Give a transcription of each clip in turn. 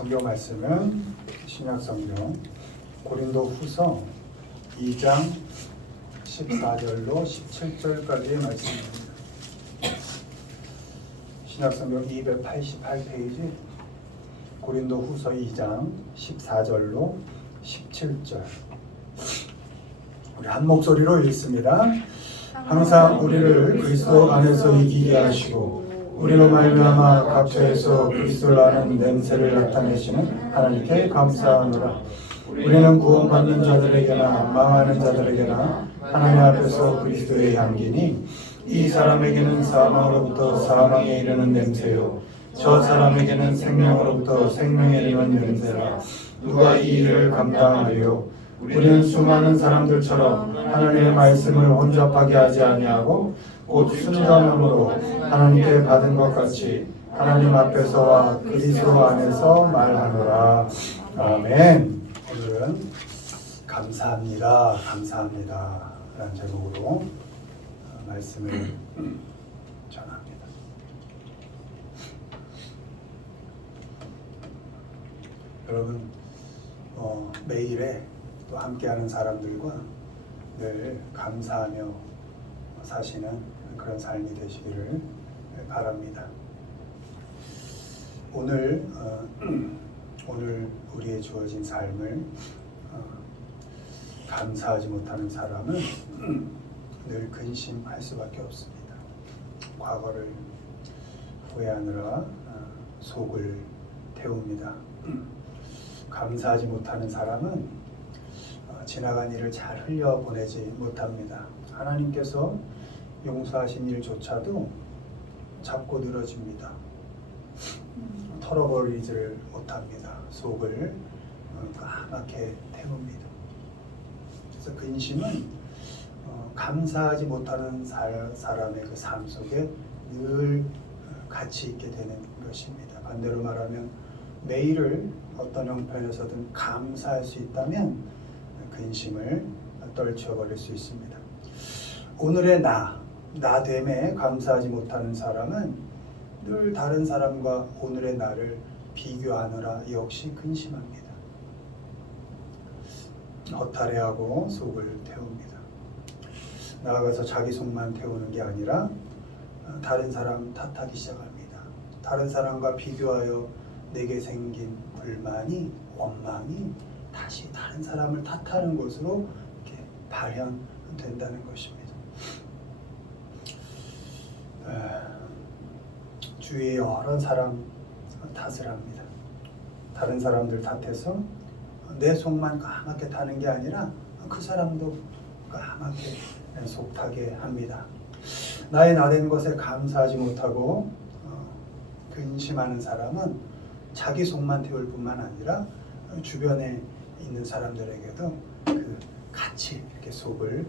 성경 말씀은 신약 성경 고린도 후서 2장 14절로 17절까지의 말씀입니다. 신약 성경 288페이지 고린도 후서 2장 14절로 17절. 우리 한 목소리로 읽습니다. 항상 우리를 그리스도 안에서 이기게 하시고 우리로 말미암아 각처에서 그리스도를 아는 냄새를 나타내시는 하나님께 감사하노라. 우리는 구원받는 자들에게나 망하는 자들에게나 하나님 앞에서 그리스도의 향기니 이 사람에게는 사망으로부터 사망에 이르는 냄새요 저 사람에게는 생명으로부터 생명에 이르는 냄새라. 누가 이 일을 감당하리요? 우리는 수많은 사람들처럼 하나님의 말씀을 혼잡하게 하지 아니하고 곧 순전함으로 하나님께 받은 것 같이 하나님 앞에서와 그리스도 안에서 말하노라. 아멘. 오늘은 감사합니다. 감사합니다. 라는 제목으로 말씀을 전합니다. 여러분 매일에 또 함께하는 사람들과 늘 감사하며 사시는 그런 삶이 되시기를 바랍니다. 오늘 우리의 주어진 삶을 감사하지 못하는 사람은 늘 근심할 수밖에 없습니다. 과거를 후회하느라 속을 태웁니다. 감사하지 못하는 사람은 지나간 일을 잘 흘려보내지 못합니다. 하나님께서 용서하신 일조차도 잡고 늘어집니다. 털어버리지를 못합니다. 속을 까맣게 태웁니다. 그래서 근심은 감사하지 못하는 사람의 그 삶 속에 늘 같이 있게 되는 것입니다. 반대로 말하면 매일을 어떤 형편에서든 감사할 수 있다면 근심을 떨쳐버릴 수 있습니다. 오늘의 나됨에 감사하지 못하는 사람은 늘 다른 사람과 오늘의 나를 비교하느라 역시 근심합니다. 허탈해하고 속을 태웁니다. 나아가서 자기 속만 태우는 게 아니라 다른 사람 탓하기 시작합니다. 다른 사람과 비교하여 내게 생긴 불만이, 원망이 다시 다른 사람을 탓하는 것으로 이렇게 발현된다는 것입니다. 주위에 여러 사람 탓을 합니다. 다른 사람들 탓해서 내 속만 까맣게 타는 게 아니라 그 사람도 까맣게 속타게 합니다. 나의 나된 것에 감사하지 못하고 근심하는 사람은 자기 속만 태울 뿐만 아니라 주변에 있는 사람들에게도 같이 이렇게 속을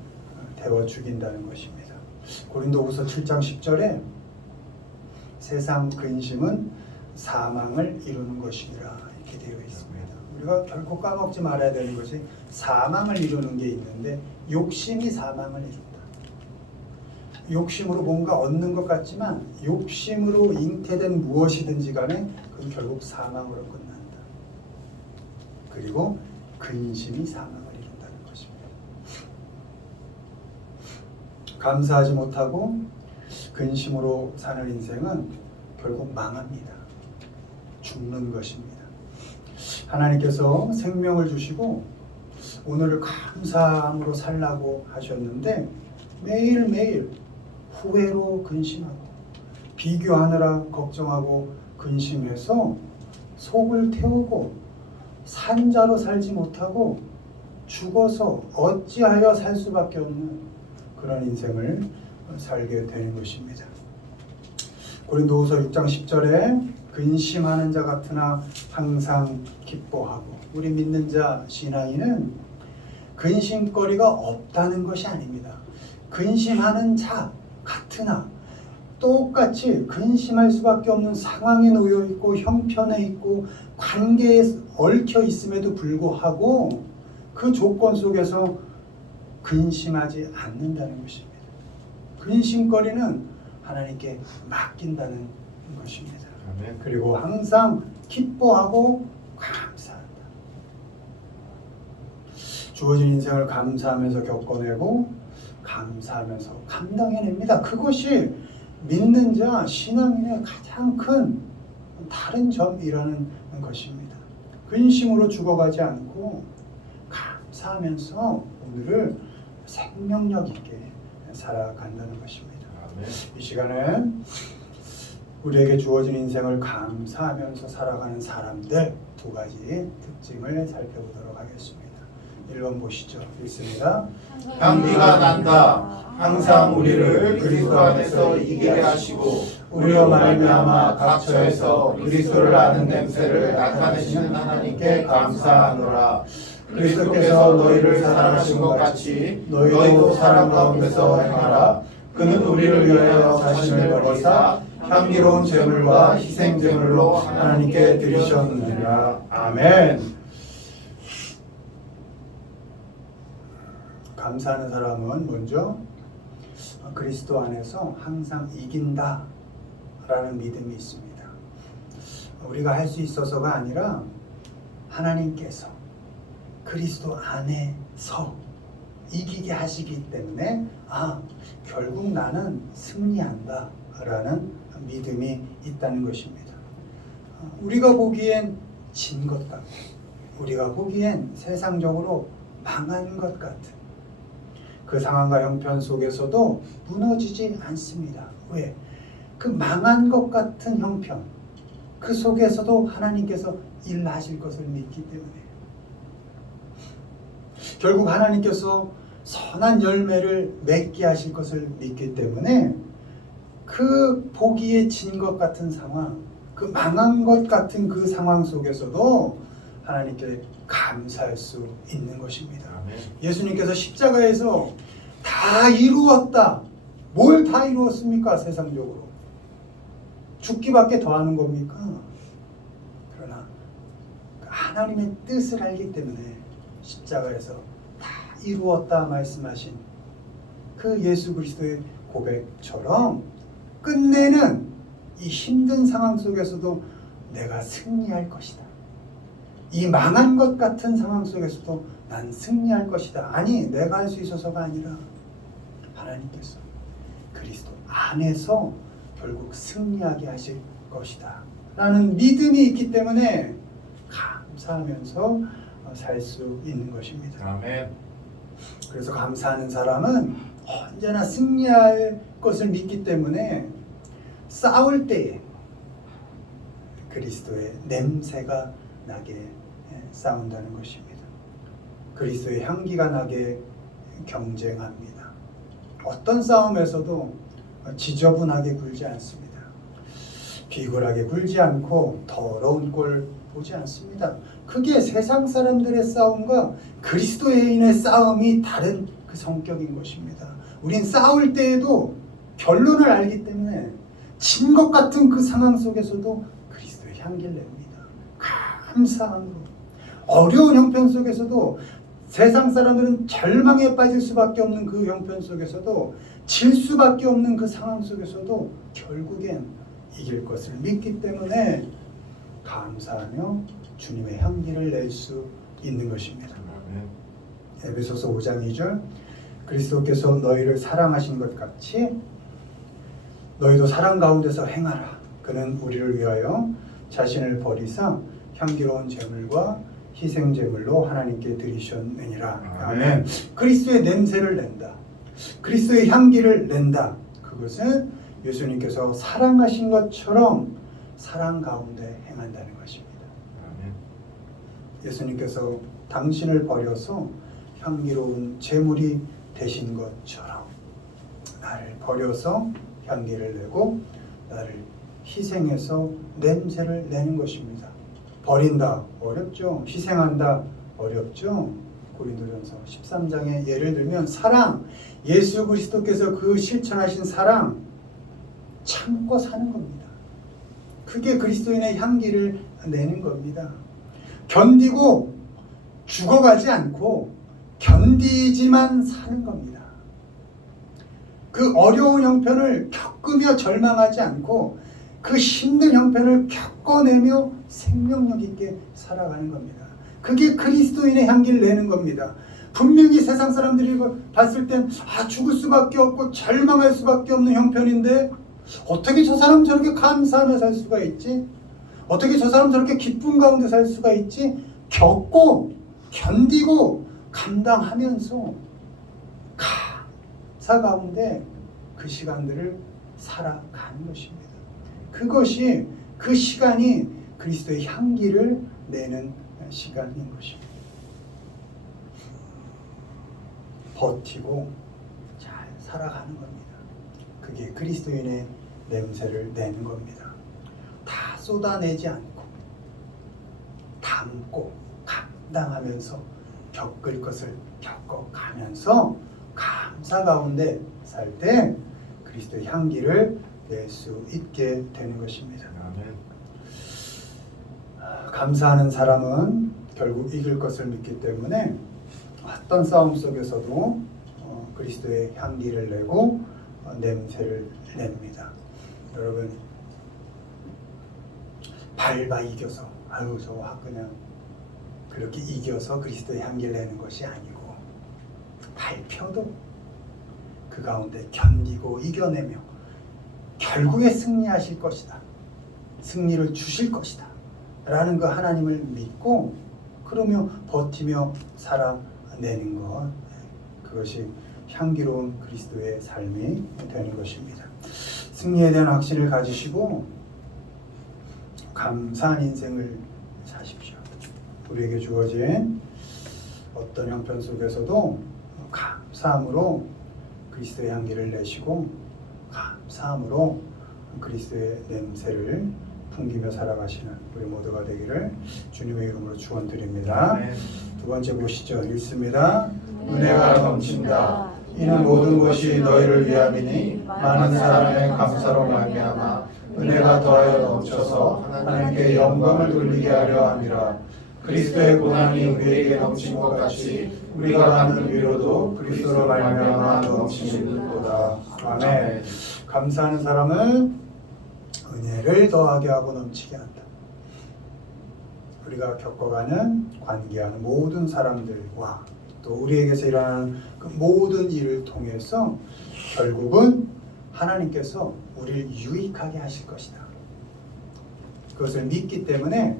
태워 죽인다는 것입니다. 고린도후서 7장 10절에 세상 근심은 사망을 이루는 것이라 이렇게 되어 있습니다. 우리가 결코 까먹지 말아야 되는 것이 사망을 이루는 게 있는데 욕심이 사망을 이룬다. 욕심으로 뭔가 얻는 것 같지만 욕심으로 잉태된 무엇이든지 간에 그건 결국 사망으로 끝난다. 그리고 근심이 사망을 이룬다는 것입니다. 감사하지 못하고 근심으로 사는 인생은 결국 망합니다. 죽는 것입니다. 하나님께서 생명을 주시고 오늘을 감사함으로 살라고 하셨는데 매일매일 후회로 근심하고 비교하느라 걱정하고 근심해서 속을 태우고 산자로 살지 못하고 죽어서 어찌하여 살 수밖에 없는 그런 인생을 살게 되는 것입니다. 고린도후서 6장 10절에 근심하는 자 같으나 항상 기뻐하고, 우리 믿는 자 신앙인은 근심거리가 없다는 것이 아닙니다. 근심하는 자 같으나 똑같이 근심할 수밖에 없는 상황에 놓여 있고 형편에 있고 관계에 얽혀 있음에도 불구하고 그 조건 속에서 근심하지 않는다는 것입니다. 근심거리는 하나님께 맡긴다는 것입니다. 아멘. 그리고 항상 기뻐하고 주어진 인생을 감사하면서 겪어내고 감사하면서 감당해냅니다. 그것이 믿는 자 신앙인의 가장 큰 다른 점이라는 것입니다. 근심으로 죽어가지 않고 감사하면서 오늘을 생명력 있게 살아간다는 것입니다. 이 시간에 우리에게 주어진 인생을 감사하면서 살아가는 사람들 두 가지 특징을 살펴보도록 하겠습니다. 1번 보시죠. 읽습니다. 향기가 난다. 항상 우리를 그리스도 안에서 이기게 하시고 우리로 말미암아 각 처에서 그리스도를 아는 냄새를 나타내시는 하나님께 감사하노라. 그리스도께서 너희를 사랑하신 것 같이 너희도 사랑 가운데서 행하라. 그는 우리를 위하여 자신을 버리사 향기로운 제물과 희생 제물로 하나님께 드리셨느니라. 아멘. 감사하는 사람은 먼저 그리스도 안에서 항상 이긴다 라는 믿음이 있습니다. 우리가 할 수 있어서가 아니라 하나님께서 그리스도 안에서 이기게 하시기 때문에 결국 나는 승리한다 라는 믿음이 있다는 것입니다. 우리가 보기엔 진 것 같고 우리가 보기엔 세상적으로 망한 것 같은 그 상황과 형편 속에서도 무너지지 않습니다. 왜? 그 망한 것 같은 형편 그 속에서도 하나님께서 일하실 것을 믿기 때문에 결국 하나님께서 선한 열매를 맺게 하실 것을 믿기 때문에 그 보기에 진 것 같은 상황 그 망한 것 같은 그 상황 속에서도 하나님께 감사할 수 있는 것입니다. 예수님께서 십자가에서 다 이루었다. 뭘 다 이루었습니까? 세상적으로 죽기밖에 더 하는 겁니까? 그러나 하나님의 뜻을 알기 때문에 십자가에서 다 이루었다 말씀하신 그 예수 그리스도의 고백처럼 끝내는 이 힘든 상황 속에서도 내가 승리할 것이다. 이 망한 것 같은 상황 속에서도 난 승리할 것이다. 아니, 내가 할 수 있어서가 아니라 하나님께서 그리스도 안에서 결국 승리하게 하실 것이다 라는 믿음이 있기 때문에 감사하면서 살 수 있는 것입니다. 아멘. 그래서 감사하는 사람은 언제나 승리할 것을 믿기 때문에 싸울 때에 그리스도의 냄새가 나게 싸운다는 것입니다. 그리스도의 향기가 나게 경쟁합니다. 어떤 싸움에서도 지저분하게 굴지 않습니다. 비굴하게 굴지 않고 더러운 꼴 보지 않습니다. 그게 세상 사람들의 싸움과 그리스도인의 싸움이 다른 그 성격인 것입니다. 우린 싸울 때에도 결론을 알기 때문에 진 것 같은 그 상황 속에서도 그리스도의 향기를 냅니다. 감사함으로 어려운 형편 속에서도 세상 사람들은 절망에 빠질 수밖에 없는 그 형편 속에서도 질 수밖에 없는 그 상황 속에서도 결국엔 이길 것을 믿기 때문에 감사하며 주님의 향기를 낼 수 있는 것입니다. 에베소서 5장 2절 그리스도께서 너희를 사랑하신 것 같이 너희도 사랑 가운데서 행하라. 그는 우리를 위하여 자신을 버리사 향기로운 제물과 희생 제물로 하나님께 드리셨느니라. 아멘. 그리스도의 냄새를 낸다. 그리스도의 향기를 낸다. 그것은 예수님께서 사랑하신 것처럼 사랑 가운데 행한다는 것입니다. 아멘. 예수님께서 당신을 버려서 향기로운 제물이 되신 것처럼 나를 버려서 향기를 내고 나를 희생해서 냄새를 내는 것입니다. 버린다 어렵죠. 희생한다 어렵죠. 고린도전서 13장의 예를 들면 사랑, 예수 그리스도께서 그 실천하신 사랑 참고 사는 겁니다. 그게 그리스도인의 향기를 내는 겁니다. 견디고 죽어가지 않고 견디지만 사는 겁니다. 그 어려운 형편을 겪으며 절망하지 않고 그 힘든 형편을 겪어내며 생명력 있게 살아가는 겁니다. 그게 그리스도인의 향기를 내는 겁니다. 분명히 세상 사람들이 봤을 땐 죽을 수밖에 없고 절망할 수밖에 없는 형편인데 어떻게 저 사람 저렇게 감사하며 살 수가 있지? 어떻게 저 사람 저렇게 기쁨 가운데 살 수가 있지? 겪고 견디고 감당하면서 감사 가운데 그 시간들을 살아가는 것입니다. 그것이 그 시간이 그리스도의 향기를 내는 시간인 것입니다. 버티고 잘 살아가는 겁니다. 그게 그리스도인의 냄새를 내는 겁니다. 다 쏟아내지 않고 담고 감당하면서 겪을 것을 겪어가면서 감사 가운데 살 때 그리스도의 향기를 낼 수 있게 되는 것입니다. 아멘. 감사하는 사람은 결국 이길 것을 믿기 때문에 어떤 싸움 속에서도 그리스도의 향기를 내고 냄새를 냅니다. 여러분 밟아 이겨서 저거 그냥 그렇게 이겨서 그리스도의 향기를 내는 것이 아니고 밟혀도 그 가운데 견디고 이겨내며 결국에 승리하실 것이다. 승리를 주실 것이다. 라는 그 하나님을 믿고 그러며 버티며 살아내는 것, 그것이 향기로운 그리스도의 삶이 되는 것입니다. 승리에 대한 확신을 가지시고 감사한 인생을 사십시오. 우리에게 주어진 어떤 형편 속에서도 감사함으로 그리스도의 향기를 내시고 감사함으로 그리스도의 냄새를 풍기며 살아가시는 우리 모두가 되기를 주님의 이름으로 축원드립니다. 두 번째 보시죠. 읽습니다. 은혜가 넘친다. 이는 모든 것이 너희를 위함이니 많은 사람의 감사로 말미암아 은혜가 더하여 넘쳐서 하나님께 영광을 돌리게 하려 함이라. 그리스도의 고난이 우리에게 넘친 것 같이 우리가 받는 위로도 그리스도로 말미암아 넘치는도다. 아멘. 감사하는 사람은 은혜를 더하게 하고 넘치게 한다. 우리가 겪어가는 관계하는 모든 사람들과 또 우리에게서 일어나는 그 모든 일을 통해서 결국은 하나님께서 우리를 유익하게 하실 것이다. 그것을 믿기 때문에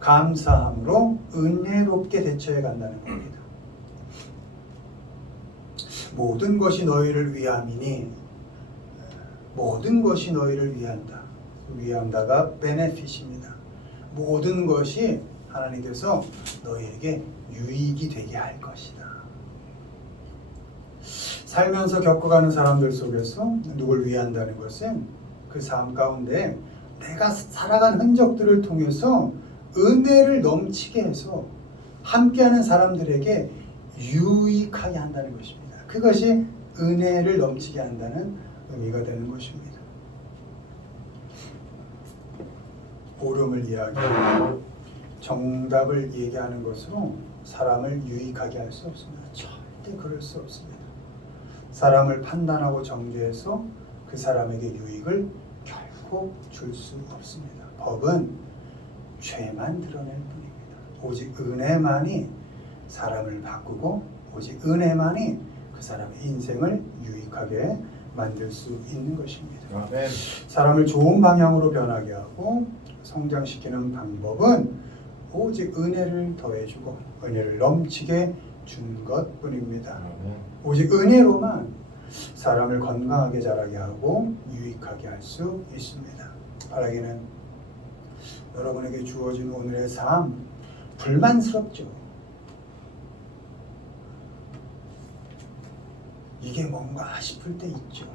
감사함으로 은혜롭게 대처해 간다는 겁니다. 모든 것이 너희를 위함이니 모든 것이 너희를 위한다. 위한다가 베네핏입니다. 모든 것이 하나님께서 너희에게 유익이 되게 할 것이다. 살면서 겪어가는 사람들 속에서 누굴 위한다는 것은 그 삶 가운데 내가 살아간 흔적들을 통해서 은혜를 넘치게 해서 함께하는 사람들에게 유익하게 한다는 것입니다. 그것이 은혜를 넘치게 한다는 의미가 되는 것입니다. 옳음을 이야기하고 정답을 얘기하는 것으로 사람을 유익하게 할 수 없습니다. 절대 그럴 수 없습니다. 사람을 판단하고 정죄해서 그 사람에게 유익을 결코 줄 수 없습니다. 법은 죄만 드러낼 뿐입니다. 오직 은혜만이 사람을 바꾸고 오직 은혜만이 그 사람의 인생을 유익하게 만들 수 있는 것입니다. 아멘. 사람을 좋은 방향으로 변하게 하고 성장시키는 방법은 오직 은혜를 더해주고 은혜를 넘치게 준 것뿐입니다. 아멘. 오직 은혜로만 사람을 건강하게 자라게 하고 유익하게 할 수 있습니다. 바라기는 여러분에게 주어진 오늘의 삶 불만스럽죠. 이게 뭔가 싶을 때 있죠.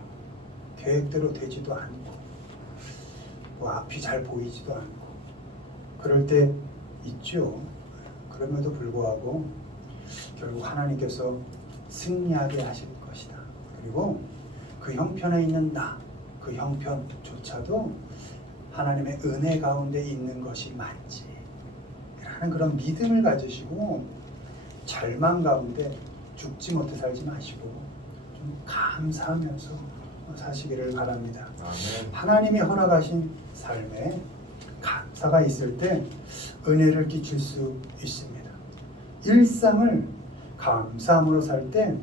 계획대로 되지도 않고 뭐 앞이 잘 보이지도 않고 그럴 때 있죠. 그럼에도 불구하고 결국 하나님께서 승리하게 하실 것이다. 그리고 그 형편에 있는 나, 그 형편조차도 하나님의 은혜 가운데 있는 것이 맞지 라는 그런 믿음을 가지시고 절망 가운데 죽지 못해 살지 마시고 좀 감사하면서 사시기를 바랍니다. 아멘. 하나님이 허락하신 삶에 감사가 있을 때 은혜를 끼칠 수 있습니다. 일상을 감사함으로 살 때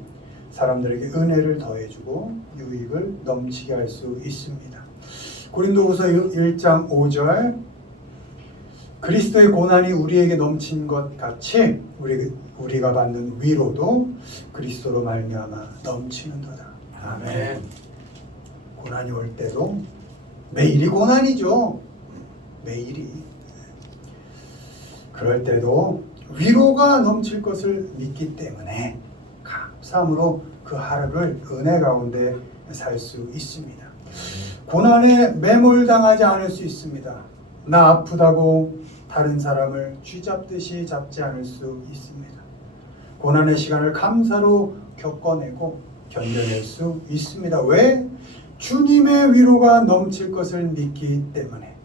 사람들에게 은혜를 더해주고 유익을 넘치게 할 수 있습니다. 고린도후서 1장 5절 그리스도의 고난이 우리에게 넘친 것 같이 우리가 받는 위로도 그리스도로 말미암아 넘치는도다. 아멘. 고난이 올 때도 매일이 고난이죠. 매일이. 그럴 때도 위로가 넘칠 것을 믿기 때문에 감사함으로 그 하루를 은혜 가운데 살 수 있습니다. 고난에 매몰당하지 않을 수 있습니다. 나 아프다고 다른 사람을 쥐잡듯이 잡지 않을 수 있습니다. 고난의 시간을 감사로 겪어내고 견뎌낼 수 있습니다. 왜? 주님의 위로가 넘칠 것을 믿기 때문에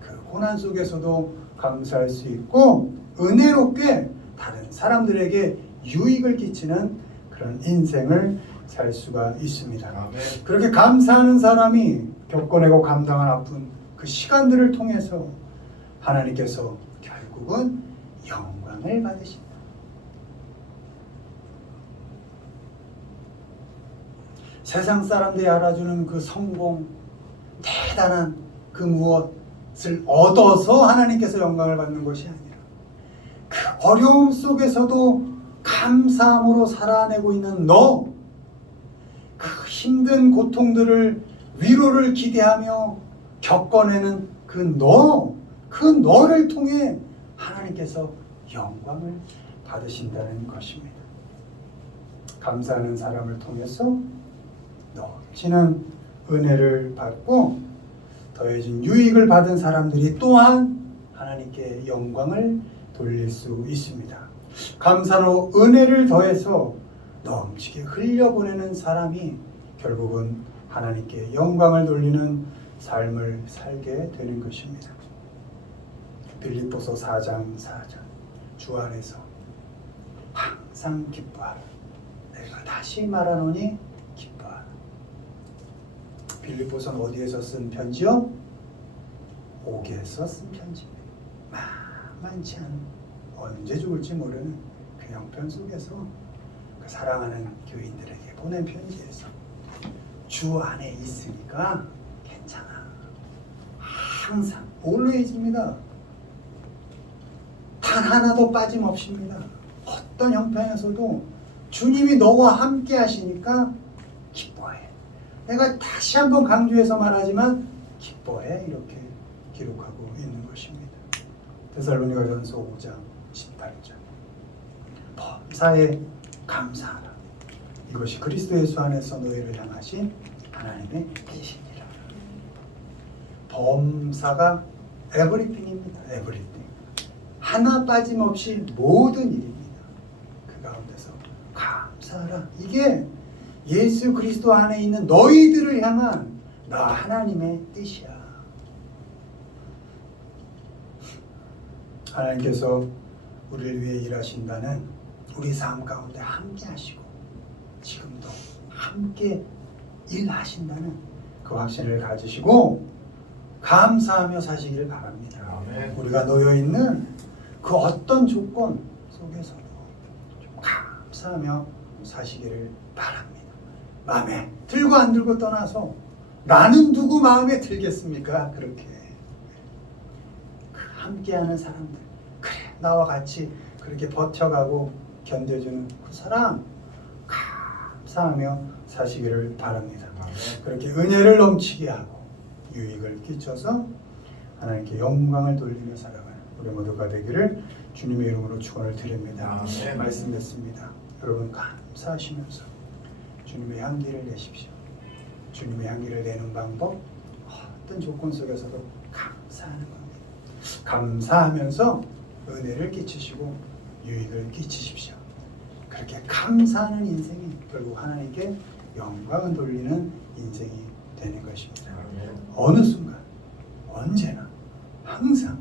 그 고난 속에서도 감사할 수 있고 은혜롭게 다른 사람들에게 유익을 끼치는 그런 인생을 살 수가 있습니다. 아멘. 그렇게 감사하는 사람이 겪어내고 감당한 아픈 그 시간들을 통해서 하나님께서 결국은 영광을 받으신다. 세상 사람들이 알아주는 그 성공, 대단한 그 무엇을 얻어서 하나님께서 영광을 받는 것이 아니라 그 어려움 속에서도 감사함으로 살아내고 있는 너, 그 힘든 고통들을 위로를 기대하며 겪어내는 그 너를 통해 하나님께서 영광을 받으신다는 것입니다. 감사하는 사람을 통해서 넘치는 은혜를 받고 더해진 유익을 받은 사람들이 또한 하나님께 영광을 돌릴 수 있습니다. 감사로 은혜를 더해서 넘치게 흘려보내는 사람이 결국은 하나님께 영광을 돌리는 삶을 살게 되는 것입니다. 빌립보서 4장 4절 주 안에서 항상 기뻐하라. 내가 다시 말하노니 기뻐하라. 빌립보서는 어디에서 쓴 편지요? 옥에서 쓴 편지입니다. 만만치 않은 언제 죽을지 모르는 그 형편 속에서 그 사랑하는 교인들에게 보낸 편지에서 주 안에 있으니까 괜찮아. 항상 always입니다. 단 하나도 빠짐없습니다. 어떤 형편에서도 주님이 너와 함께 하시니까 기뻐해. 내가 다시 한번 강조해서 말하지만 기뻐해. 이렇게 기록하고 있는 것입니다. 데살로니가전서 5장 18절 범사에 감사하라. 이것이 그리스도 예수 안에서 너희를 향하신 하나님의 뜻이니라. 범사가 everything입니다. everything. 하나 빠짐없이 모든 일입니다. 그 가운데서 감사하라. 이게 예수 그리스도 안에 있는 너희들을 향한 나 하나님의 뜻이야. 하나님께서 우리를 위해 일하신다는 우리 삶 가운데 함께 하시고 지금도 함께 일하신다는 그 확신을 가지시고 감사하며 사시기를 바랍니다. 아멘. 우리가 놓여있는 그 어떤 조건 속에서도 좀 감사하며 사시기를 바랍니다. 마음에 들고 안 들고 떠나서 나는 누구 마음에 들겠습니까? 그렇게 그 함께하는 사람들, 그래 나와 같이 그렇게 버텨가고 견뎌주는 그 사람 감사하며 사시기를 바랍니다. 아멘. 그렇게 은혜를 넘치게 하고 유익을 끼쳐서 하나님께 영광을 돌리며 살아가는 우리 모두가 되기를 주님의 이름으로 축원을 드립니다. 아멘. 말씀 됐습니다. 여러분 감사하시면서 주님의 향기를 내십시오. 주님의 향기를 내는 방법 어떤 조건 속에서도 감사하는 겁니다. 감사하면서 은혜를 끼치시고 유익을 끼치십시오. 그렇게 감사하는 인생이 결국 하나님께 영광을 돌리는 인생이 되는 것입니다. 아멘. 어느 순간 언제나 항상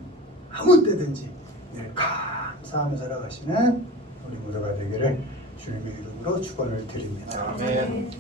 아무 때든지 늘 감사하며 살아가시는 우리 모두가 되기를 주님의 이름으로 축원을 드립니다. 아멘.